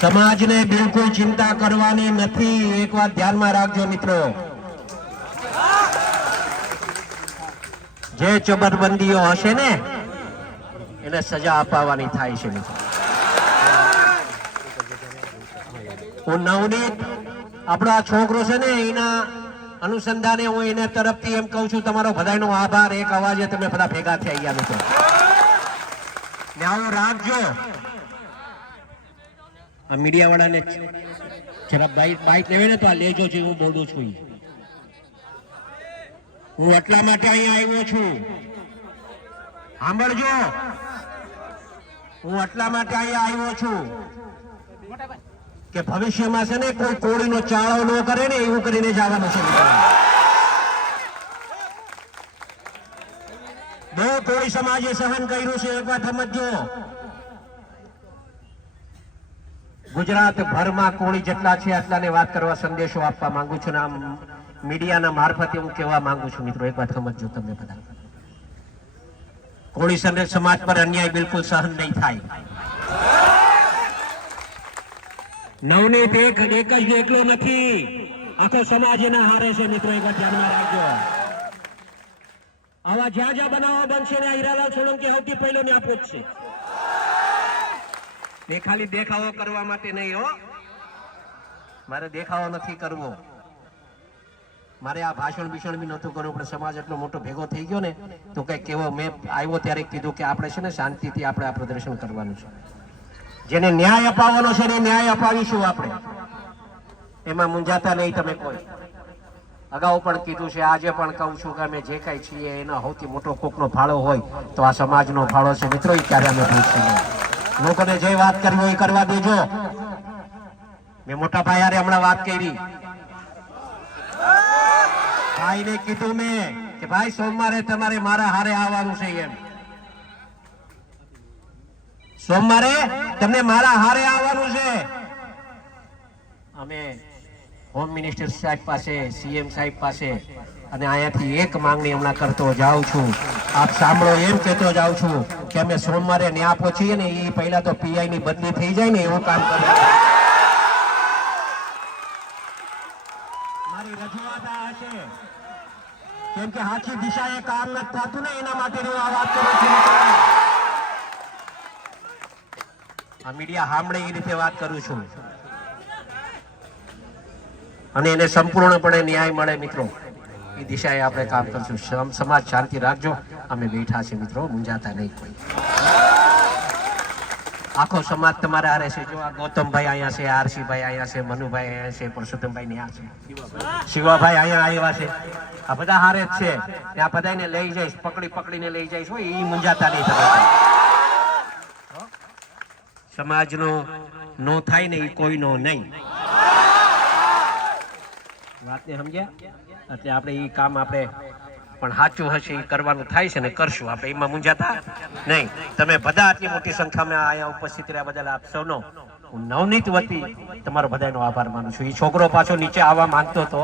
સમાજને બિલકુલ ચિંતા કરવાની નથી. એક વાત ધ્યાનમાં રાખજો મિત્રો. જે ચબરબંધીઓ હશે ને, એને સજા અપાવવાની થાય છે હું નવનીત, આપણો આ છોકરો છે ને, એના અનુસંધાને હું એને તરફથી એમ કહું છું, તમારો બધાનો આભાર. એક અવાજે તમે બધા ભેગા થઈ ગયા મિત્રો. ને આવું રાખજો. આ મીડિયાવાળાને જરા બાઈક બાઈક લેવે ને તો આ લેજો છે હું બોલું છું હું એટલા માટે અહીંયા આવ્યો છું. સાંભળજો. હું એટલા માટે અહીંયા આવ્યો છું કે ભવિષ્યમાં છે ને કોઈ કોળીનો ચાળો ન કરે ને એવું કરીને જવાનું છે બહુ કોળી સમાજે સહન કર્યું છે. એક વાત સમજજો. ગુજરાત ભરમાં કોળી જેટલા છે આટલાને વાત કરવા સંદેશો આપવા માંગુ છું આમ મીડિયાના મારફતે હું કહેવા માંગુ છું મિત્રો એક વાત સમજો તમે બધા કોળી સંદેશ સમાજ પર અન્યાય બિલકુલ સહન નહીં થાય. નવનીત એક એક જ એકલો નથી. આખો સમાજ એના હારે છે મિત્રો એક ધ્યાનમાં રાખજો. આવા જ્યાં જ્યાં બનાવો બનશે ને હીરાલાલ સોલંકી સૌથી પહેલો ને આપો જ છે. ખાલી દેખાવો કરવા માટે નહીં હો. મારે દેખાવો નથી કરવો. મારે આ ભાષણ ભીષણ બી નહોતું કરવું, પણ સમાજ એટલો મોટો ભેગો થઈ ગયો ને, તો કઈ કેવો મેં આવ્યો ત્યારે કીધું કે આપણે છે ને શાંતિથી આપણે આ પ્રદર્શન કરવાનું છે. જેને ન્યાય અપાવવાનો છે એને ન્યાય અપાવીશું આપણે. એમાં મૂંઝાતા નહીં તમે કોઈ. અગાઉ પણ કીધું છે, આજે પણ કહું છું કે અમે જે કાંઈ છીએ, એનો સૌથી મોટો કોકનો ફાળો હોય તો આ સમાજનો ફાળો છે. મિત્રો, એ ક્યારે અમે ભૂલશું નહીં. લોકોને જે વાત કરવી હોય કરવા દેજો. મેં મોટા ભાઈ યારે હમણાં વાત કરી. ભાઈને કીધું મેં કે, ભાઈ, સોમવારે તમારે મારા હારે આવવાનું છે એમ. સોમવારે તમને મારા હારે આવવાનું છે. અમે હોમ મિનિસ્ટર સાહેબ પાસે, સીએમ સાહેબ પાસે અને અહીંયાથી એક માંગણી હમણાં કરતો જાઉં છું. આપ સાંભળો એમ કહેતો જાઉં છું કે અમે સોમવારે ન્યા પહોંચીએ ને એ પહેલા તો પીઆઈ ની બદલી થઈ જાય ને એવું કામ કરે. કેમ કે સાચી દિશાએ કામ નથી થતું ને એના માટે હું આ વાત કરું છું આ મીડિયા સાંભળે એ રીતે વાત કરું છું. અને એને સંપૂર્ણપણે ન્યાય મળે મિત્રો. એ દિશાએ આપણે કામ કરશું. સમ- સમાજ શાંતિ રાખજો. અમે બેઠા છે મિત્રો, મૂંઝાતા નહીં કોઈ. આખો સમાજ તમારા હારે છે. જો આ ગૌતમભાઈ અહીંયા છે, આરસીભાઈ અહીંયા છે, મનુભાઈ અહીંયા છે પરસોત્તમભાઈ ત્યાં છે. શિવાભાઈ અહીંયા આવ્યા છે. આ બધા હારે જ છે. ત્યાં બધાને લઈ જઈશ, પકડી પકડીને લઈ જઈશ હોય એ મૂંઝાતા નહીં તમે સમાજનો નો થાય ને એ કોઈનો નહીં. વાતને સમજ્યા? એટલે આપણે એ કામ આપણે પણ સાચું હશે એ કરવાનું થાય છે ને કરશું આપણે. એમાં મૂંઝાતા નહીં. તમે બધા આટલી મોટી સંખ્યામાં અહીંયા ઉપસ્થિત રહ્યા બદલ આપ સૌનો હું નવનીત વતી તમારો બધાનો આભાર માનું છું. એ છોકરો પાછો નીચે આવવા માંગતો હતો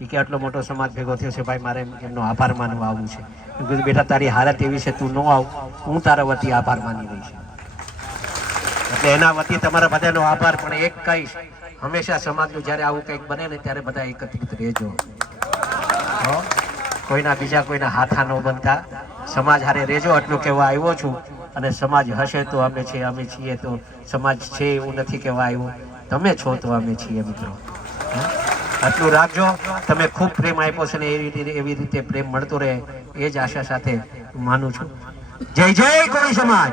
એ કે આટલો મોટો સમાજ ભેગો થયો છે, ભાઈ મારે એમનો આભાર માનવા આવવું છે. મેં કીધું, બેટા, તારી હાલત એવી છે, તું ન આવ. હું તારા વતી આભાર માની રહી છું. એટલે એના વતી તમારા બધાનો આભાર, પણ એક કહીશ હંમેશા સમાજનું જ્યારે આવું કંઈક બને ને ત્યારે બધા એકત્રિત રહેજો. હો? કોઈના બીજા કોઈના હાથા ન બનતા. સમાજ હારે રહેજો એટલું કહેવા આવ્યો છું. અને સમાજ હશે તો અમે છીએ અમે છીએ તો સમાજ છે એવું નથી કહેવા આવ્યું. તમે છો તો અમે છીએ મિત્રો? આટલું રાખજો. તમે ખૂબ પ્રેમ આપ્યો છે ને એવી રીતે એવી રીતે પ્રેમ મળતો રહે. એ જ આશા સાથે માનું છું. જય જય કોળી સમાજ.